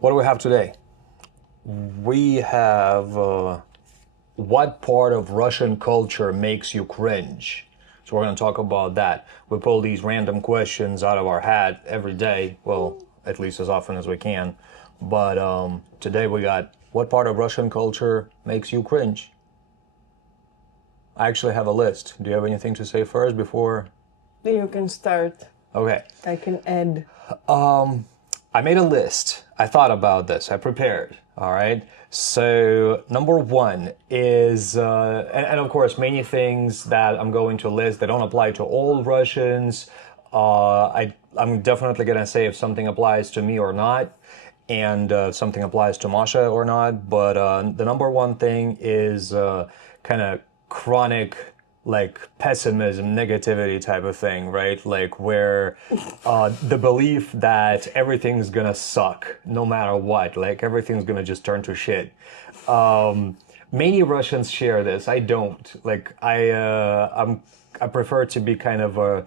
What do we have today? We have what part of Russian culture makes you cringe? So we're going to talk about that. We pull these random questions out of our hat every day. Well, at least as often as we can. But today we got what part of Russian culture makes you cringe? I actually have a list. Do you have anything to say first before? You can start. Okay. I can add. I made a list. I thought about this. I prepared. All right. So number one is, and of course, many things that I'm going to list that don't apply to all Russians. I'm definitely gonna say if something applies to me or not, and something applies to Masha or not. But the number one thing is kind of chronic like pessimism, negativity type of thing, right? Like where the belief that everything's gonna suck no matter what, like everything's gonna just turn to shit. Many Russians share this. I don't. Like I prefer to be kind of a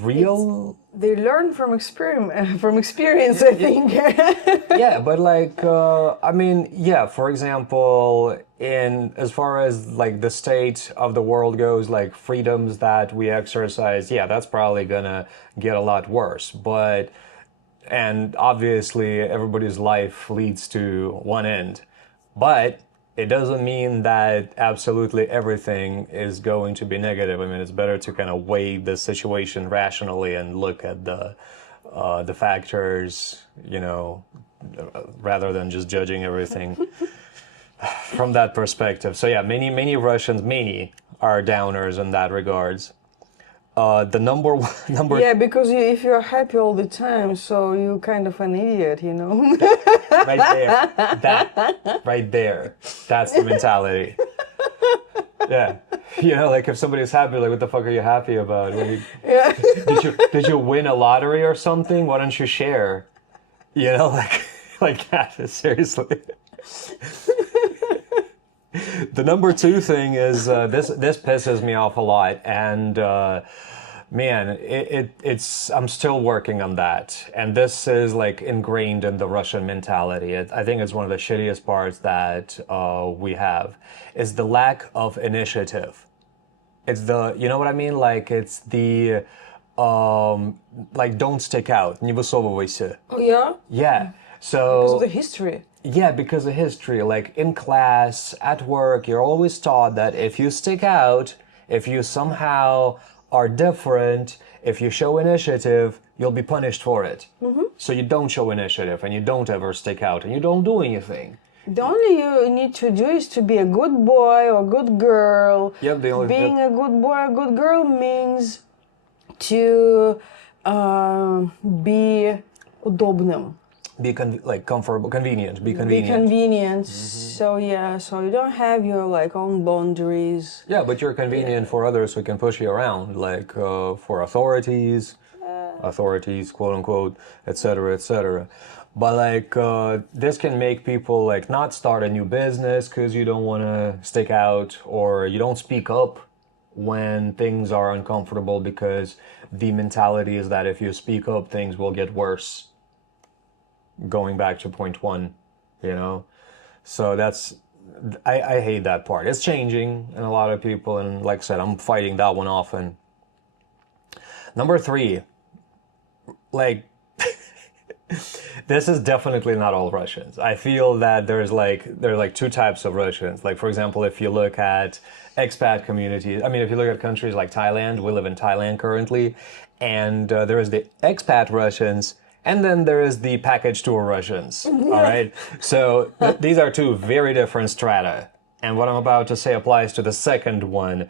real. They learn from experiment, from experience, I think. Yeah, but like I mean, yeah, for example, in as far as like the state of the world goes, like freedoms that we exercise, yeah, that's probably gonna get a lot worse. But and obviously everybody's life leads to one end. But it doesn't mean that absolutely everything is going to be negative. I mean, it's better to kind of weigh the situation rationally and look at the factors, you know, rather than just judging everything from that perspective. So yeah, many Russians, many are downers in that regards. The number one, number Yeah, because if you're happy all the time, so you're kind of an idiot, you know. right there, that right there, that's the mentality. Yeah, you know, like if somebody's happy, like what the fuck are you happy about? Yeah. Did you win a lottery or something? Why don't you share? You know, like that. Seriously. The number two thing is this pisses me off a lot, and man, it's I'm still working on that, and this is like ingrained in the Russian mentality. I think it's one of the shittiest parts that we have is the lack of initiative. It's the you know what I mean? Like it's the like don't stick out, не высовывайся. Oh yeah? Yeah. Because So of the history. yeah, because of history, like in class, at work, you're always taught that if you stick out, if you somehow are different, if you show initiative, you'll be punished for it. So you don't show initiative and you don't ever stick out and you don't do anything. The only you need to do is to be a good boy or good girl. Yep, the only Being a good boy or good girl means to be удобным. be like comfortable, convenient, be Be convenient. convenient. So yeah, so you don't have your like own boundaries. Yeah, but you're convenient for others who can push you around, like for authorities, quote unquote, etc., etc. But like this can make people like not start a new business because you don't want to stick out, or you don't speak up when things are uncomfortable because the mentality is that if you speak up, things will get worse. Going back to point one, you know? So that's, I hate that part. It's changing in a lot of people, and like I said, I'm fighting that one often. Number three, like, this is definitely not all Russians. I feel that there are like two types of Russians. Like, for example, if you look at expat communities, I mean, if you look at countries like Thailand, we live in Thailand currently, and there is the expat Russians, and then there is the package tour Russians. All right. So these are two very different strata. And what I'm about to say applies to the second one.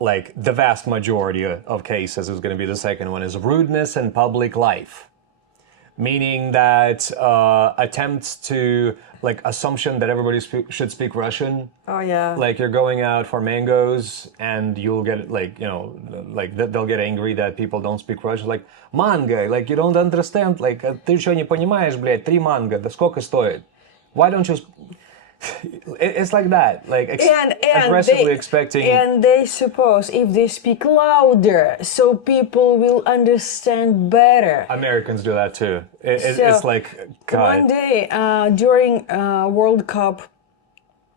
Like the vast majority of cases is going to be the second one is rudeness in public life. Meaning that attempts to like assumption that everybody should speak Russian. Oh yeah. Like you're going out for mangoes and you'll get like, you know, like they'll get angry that people don't speak Russian. Like, mango, like you don't understand, like, ты что не понимаешь, блядь, 3 манго, да сколько стоит? Why don't you... It's like that, like and aggressively they expecting. and they suppose if they speak louder, so people will understand better. Americans do that too. So It's like, one God. day during World Cup,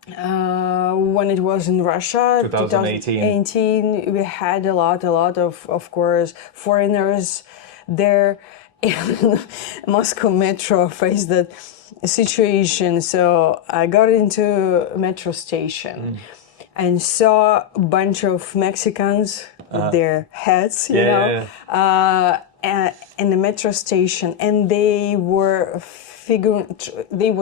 when it was in Russia, 2018. 2018, we had a lot of course, foreigners there. And Moscow Metro faced that situation. So I got into a metro station and saw a bunch of Mexicans with their hats, you know, in the metro station, and they were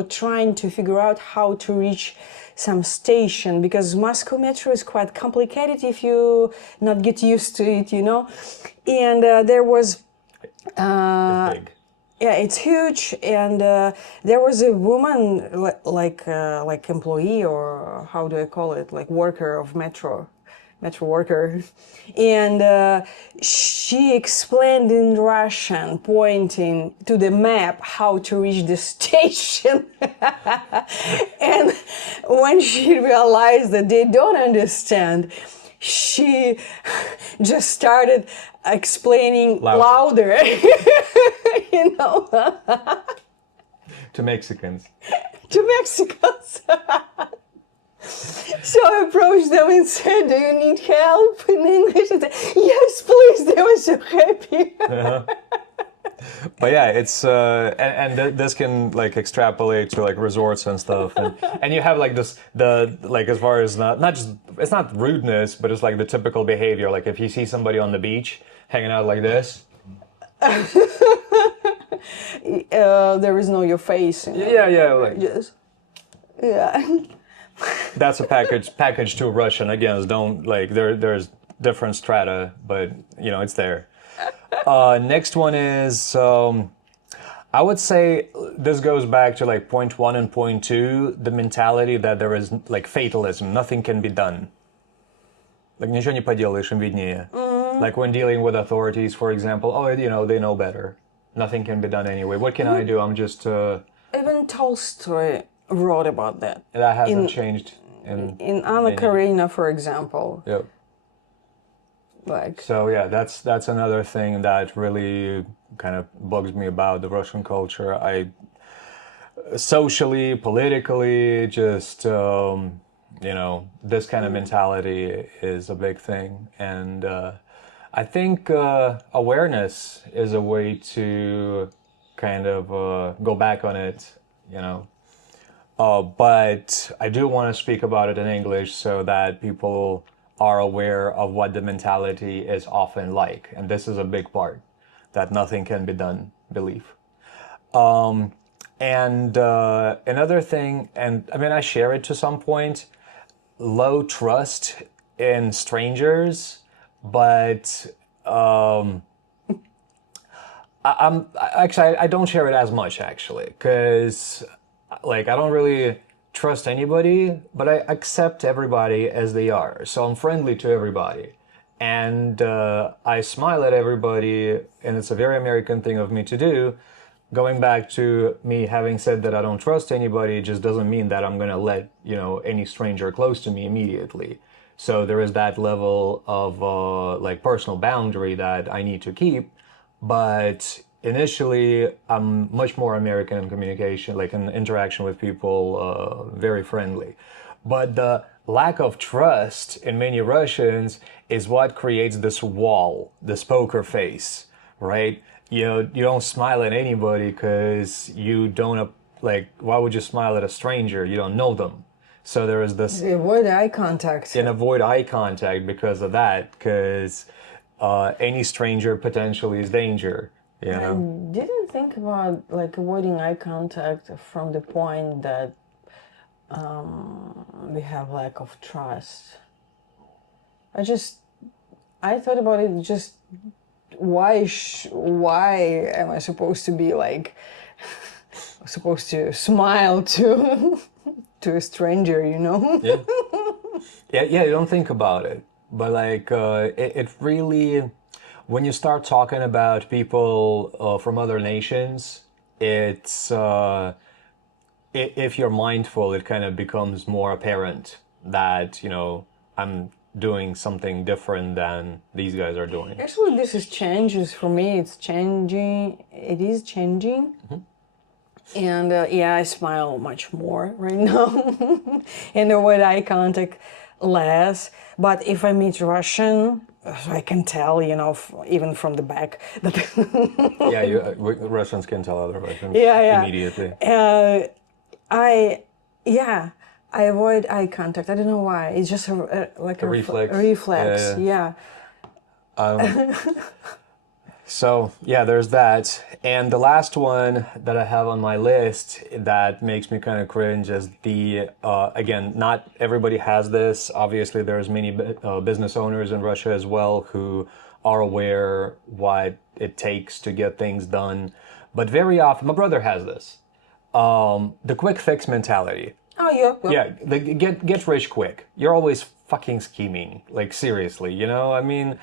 trying to figure out how to reach some station, because Moscow Metro is quite complicated if you not get used to it, you know. And there was It's big. yeah, it's huge, and there was a woman like employee, or how do I call it, like worker of metro worker, and she explained in Russian, pointing to the map how to reach the station. And when she realized that they don't understand, she just started explaining louder. You know, To Mexicans. to Mexicans. So I approached them and said, "Do you need help?" In English, and said, "Yes, please." They were so happy. But yeah, it's this can like extrapolate to like resorts and stuff, and you have like this like as far as not just, it's not rudeness, but it's like the typical behavior. Like if you see somebody on the beach hanging out like this. There is no your face. You know? Yeah, like Just, yeah. that's a package to a Russian. Again, don't like there's different strata, but you know it's there. Next one is I would say this goes back to like point one and point two, the mentality that there is like fatalism, nothing can be done. Like ничего не поделаешь, им виднее. Like when dealing with authorities, for example, oh, you know, they know better. Nothing can be done anyway. What can I do? I'm just... Even Tolstoy wrote about that. That hasn't changed. In Anna Karenina, for example. Yep. Like. So yeah, that's another thing that really kind of bugs me about the Russian culture. Socially, politically, just... you know, this kind of mentality is a big thing. And I think awareness is a way to kind of go back on it, you know. But I do want to speak about it in English so that people are aware of what the mentality is often like. And this is a big part, that nothing can be done, belief. And another thing, and I mean, I share it to some point, low trust in strangers, but I don't share it as much actually, because like I don't really trust anybody, but I accept everybody as they are. So I'm friendly to everybody, and I smile at everybody, and it's a very American thing of me to do. Going back to me having said that I don't trust anybody just doesn't mean that I'm gonna let, you know, any stranger close to me immediately. So there is that level of like personal boundary that I need to keep. But initially, I'm much more American in communication, like in interaction with people, very friendly. But the lack of trust in many Russians is what creates this wall, this poker face, right? You know, you don't smile at anybody because you don't, like, why would you smile at a stranger? You don't know them. So there is this... Avoid eye contact. And avoid eye contact because of that, because any stranger potentially is danger, you know? I didn't think about, like, avoiding eye contact from the point that we have lack of trust. I thought about it just... why am I supposed to be like supposed to smile to to a stranger, you know? Yeah, you don't think about it, but like it really, when you start talking about people from other nations, if you're mindful, it kind of becomes more apparent that, I'm doing something different than these guys are doing. Actually, this is changes for me. It's changing. It is changing. And yeah, I smile much more right now. And avoid eye contact less. But if I meet Russian, I can tell, even from the back that. Yeah, Russians can tell other Russians Yeah. immediately. I avoid eye contact. I don't know why. It's just like a reflex. Reflex. Yeah. So yeah, there's that. And the last one that I have on my list that makes me kind of cringe is the, again, not everybody has this. Obviously, there's many business owners in Russia as well who are aware what it takes to get things done. But very often, my brother has this, the quick fix mentality. Oh, yeah. Yeah, the get rich quick. You're always fucking scheming. Like, seriously, I mean...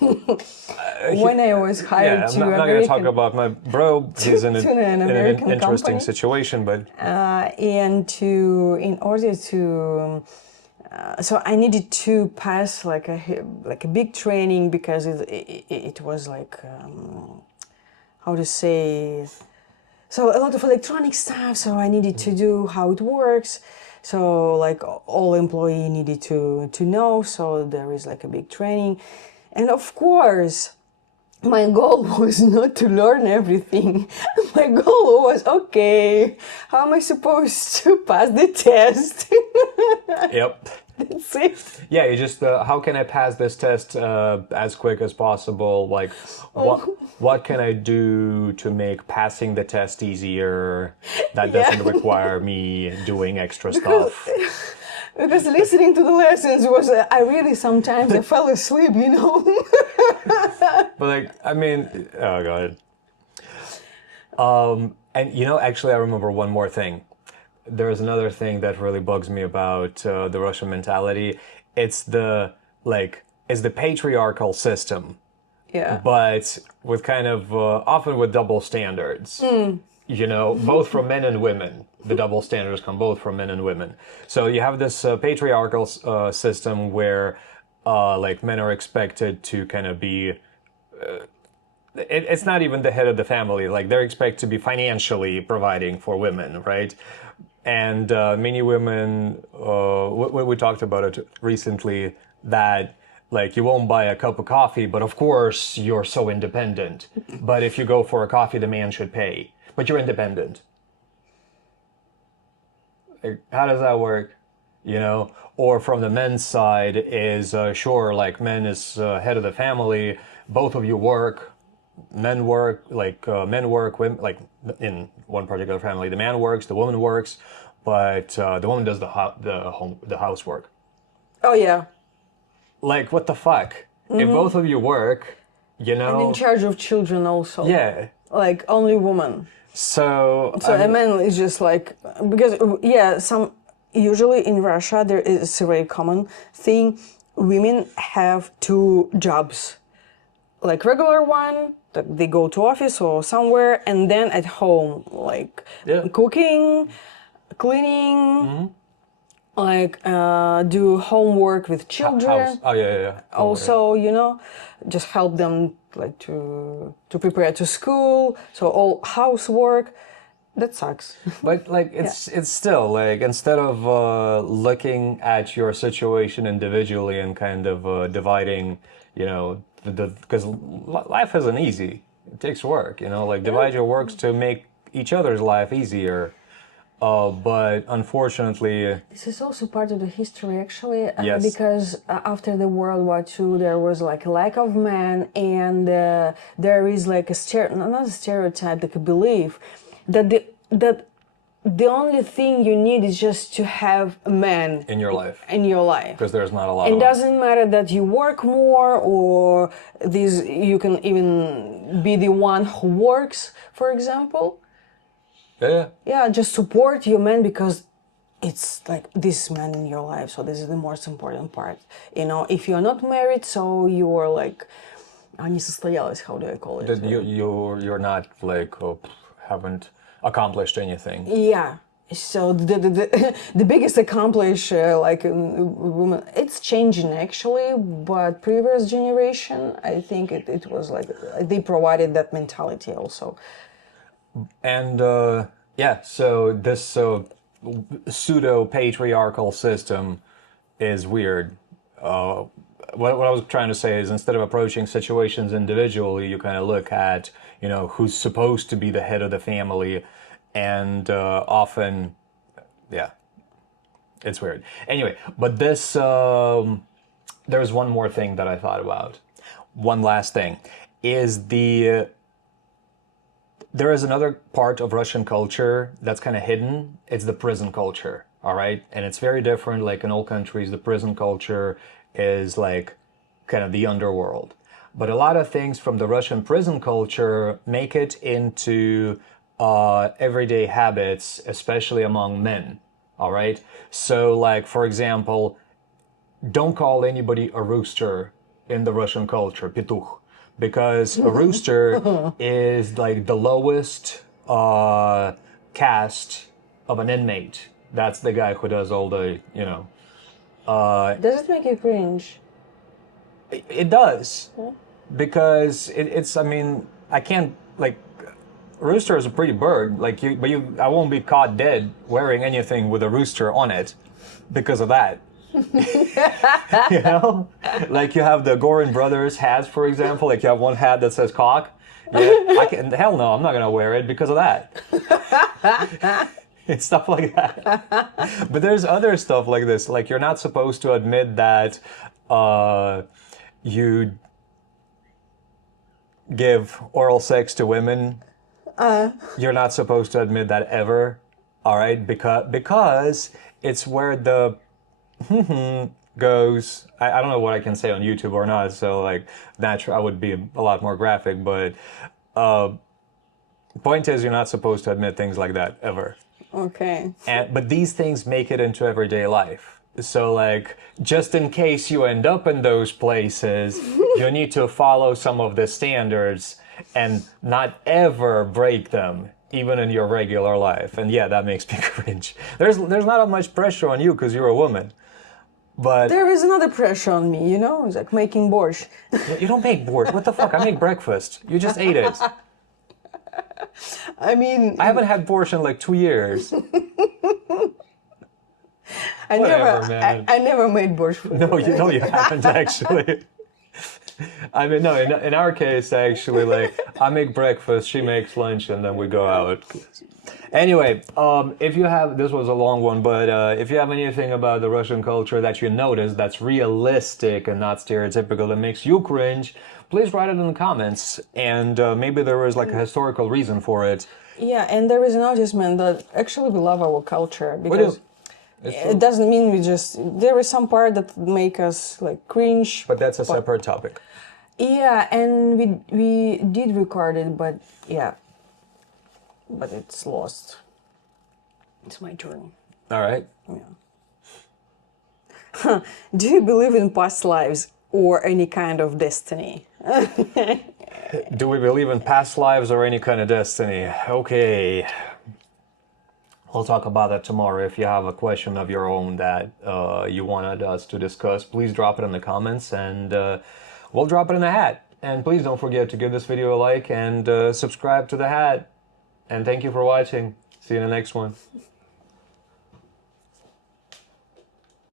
When I was hired I'm not going to talk about my bro. He's in an American interesting company. situation, but in order to so I needed to pass like a big training because it was like how to say, so a lot of electronic stuff, so I needed to do how it works. So like all employee needed to know, so there is like a big training. And of course, my goal was not to learn everything. My goal was, okay, how am I supposed to pass the test? Yep. That's it. Yeah, you just, how can I pass this test as quick as possible? Like, what can I do to make passing the test easier that doesn't require me doing extra stuff? Because listening to the lessons was, I really sometimes I fell asleep, But like, I mean, oh God. And actually I remember one more thing. There's another thing that really bugs me about the Russian mentality. It's the patriarchal system. Yeah. But with kind of, often with double standards. Both from men and women. The double standards come both from men and women. So you have this patriarchal system where men are expected to kind of be, it's not even the head of the family, like they're expected to be financially providing for women, right? And many women, we talked about it recently, that like you won't buy a cup of coffee, but of course you're so independent. But if you go for a coffee, the man should pay. But you're independent. Like, how does that work? Or from the men's side is, sure, like men is head of the family, both of you work, men work, women, like in one particular family, the man works, the woman works, but the woman does the housework. Oh, yeah. Like, what the fuck? If both of you work, And in charge of children also. Yeah. Like, only woman. So a man is just like, because usually in Russia there is a very common thing, women have two jobs, like regular one that they go to office or somewhere, and then at home, like cooking, cleaning, do homework with children. House. Oh yeah. Also, just help them like to prepare to school. So all housework, that sucks. But like it's still like, instead of looking at your situation individually and kind of dividing, because life isn't easy. It takes work. Divide your works to make each other's life easier. But unfortunately, this is also part of the history, actually, yes. Because after the World War II, there was like a lack of men, and there is like not a stereotype, like a belief that the only thing you need is just to have a man in your life. Because there's not a lot. It doesn't matter that you work more, or you can even be the one who works, for example. Yeah, just support your man, because it's like this man in your life, so this is the most important part. If you're not married, so you're like, не состоялась, how do I call it? You're not like, haven't accomplished anything. Yeah. So the biggest accomplish like woman, it's changing actually, but previous generation, I think it was like they provided that mentality also. And yeah, so this pseudo patriarchal system is weird. What I was trying to say is instead of approaching situations individually, you kind of look at, you know, who's supposed to be the head of the family, and often, yeah, it's weird. Anyway, but this, there's one more thing that I thought about. One last thing is there is another part of Russian culture that's kind of hidden. It's the prison culture, all right? And it's very different. Like in all countries, the prison culture is like kind of the underworld. But a lot of things from the Russian prison culture make it into everyday habits, especially among men, all right? So, like, for example, don't call anybody a rooster in the Russian culture, pituch, because a rooster is like the lowest caste of an inmate. That's the guy who does all the, you know. Does it make you cringe? It does, because it's. I mean, I can't like. Rooster is a pretty bird, like you, but you. I won't be caught dead wearing anything with a rooster on it, because of that. You know, like you have the Gorin brothers hats, for example. Like you have one hat that says cock. Yeah, I can. Hell no, I'm not gonna wear it because of that. It's stuff like that. But there's other stuff like this. Like you're not supposed to admit that you give oral sex to women. You're not supposed to admit that ever. All right, because it's where the goes. I don't know what I can say on YouTube or not. So like, natural, I would be a lot more graphic. But point is, you're not supposed to admit things like that ever. Okay. But these things make it into everyday life. So like, just in case you end up in those places, you need to follow some of the standards and not ever break them, even in your regular life. And yeah, that makes me cringe. There's not much pressure on you because you're a woman. But there is another pressure on me, you know? It's like making borscht. you don't make borscht. What the fuck? I make breakfast. You just ate it. I mean, I haven't had borscht in like 2 years. I never made borscht. No, you haven't actually. I mean, no, in our case, actually, like, I make breakfast, she makes lunch, and then we go out. Anyway, if you have, this was a long one, but if you have anything about the Russian culture that you notice that's realistic and not stereotypical that makes you cringe, please write it in the comments, and maybe there is like a historical reason for it. Yeah, and there is an adjustment that actually we love our culture because it doesn't mean we just, there is some part that make us like cringe. But that's a separate topic. Yeah, and we did record it, but yeah, but it's lost. It's my turn. All right. Yeah. Do you believe in past lives or any kind of destiny? Do we believe in past lives or any kind of destiny? Okay. We'll talk about that tomorrow. If you have a question of your own that you wanted us to discuss, please drop it in the comments and we'll drop it in the hat. And please don't forget to give this video a like and subscribe to the hat. And thank you for watching. See you in the next one.